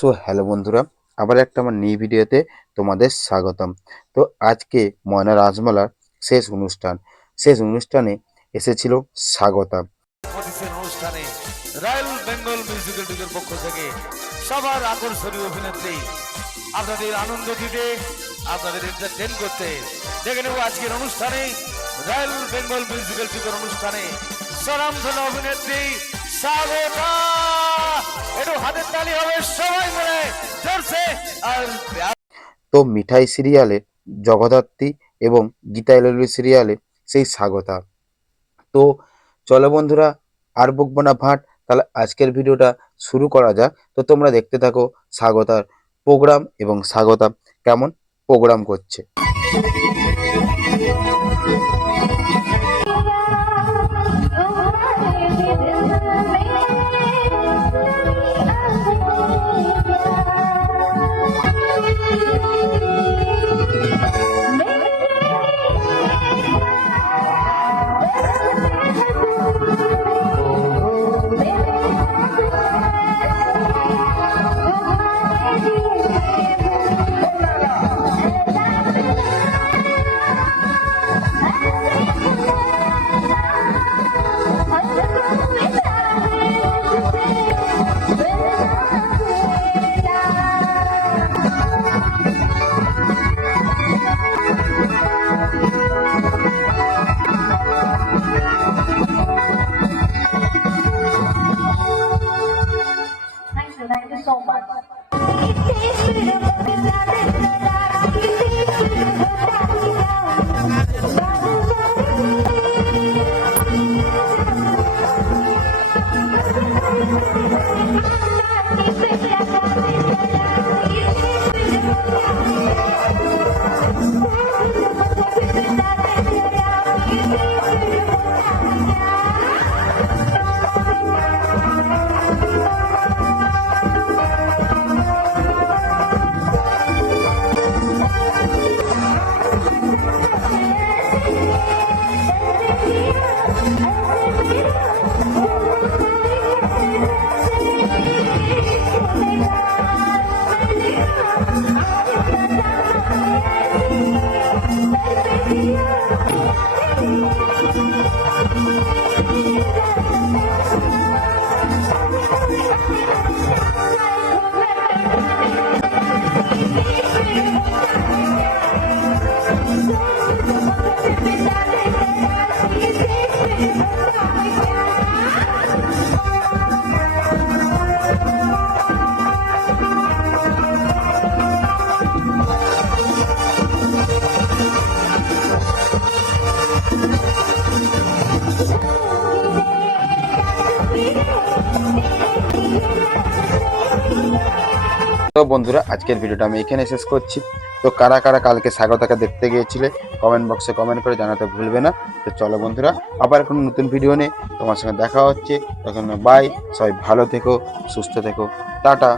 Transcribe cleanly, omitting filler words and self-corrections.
So hello বন্ধুরা, আবার একটা আমার নিউ ভিডিওতে তোমাদের স্বাগতম। তো আজকে ময়না রাজমালার শেষ অনুষ্ঠানে এসেছিল স্বাগতা। অনুষ্ঠানে রয়্যাল বেঙ্গল মিউজিক্যাল ট্রুপের পক্ষ থেকে সবার আকর্ষণীয় অভিনেত্রী আপনাদের আনন্দ দিতে, আপনাদের এন্টারটেইন করতে দেখে নেব আজকের অনুষ্ঠানে রয়্যাল বেঙ্গল মিউজিক্যাল ট্রুপের অনুষ্ঠানে স্বনামধন্য অভিনেত্রী স্বাগতা। একটু হাতের তালি হবে সবাই মিলে জোরসে। আর তো মিঠাই সিরিয়ালে জগদ্ধাত্রী এবং গীতা এলএলবি সিরিয়ালে সেই স্বাগতা। তো চলো বন্ধুরা, আর বকবো না ভাট, তাহলে আজকের ভিডিওটা শুরু করা যাক। তো তোমরা দেখতে থাকো স্বাগতার প্রোগ্রাম এবং স্বাগতা কেমন প্রোগ্রাম করছে। Thank you so much. তো বন্ধুরা, আজকের ভিডিওটা আমি এখানে শেষ করছি। তো কারা কারা কালকে স্বাগতাকে দেখতে গিয়েছিলে কমেন্ট বক্সে কমেন্ট করে জানাতে ভুলবে না। তো চলো বন্ধুরা, আবার কোনো নতুন ভিডিও নিয়ে তোমার সঙ্গে দেখা হচ্ছে। তখন বাই, সবাই ভালো থেকো, সুস্থ থেকো, টাটা।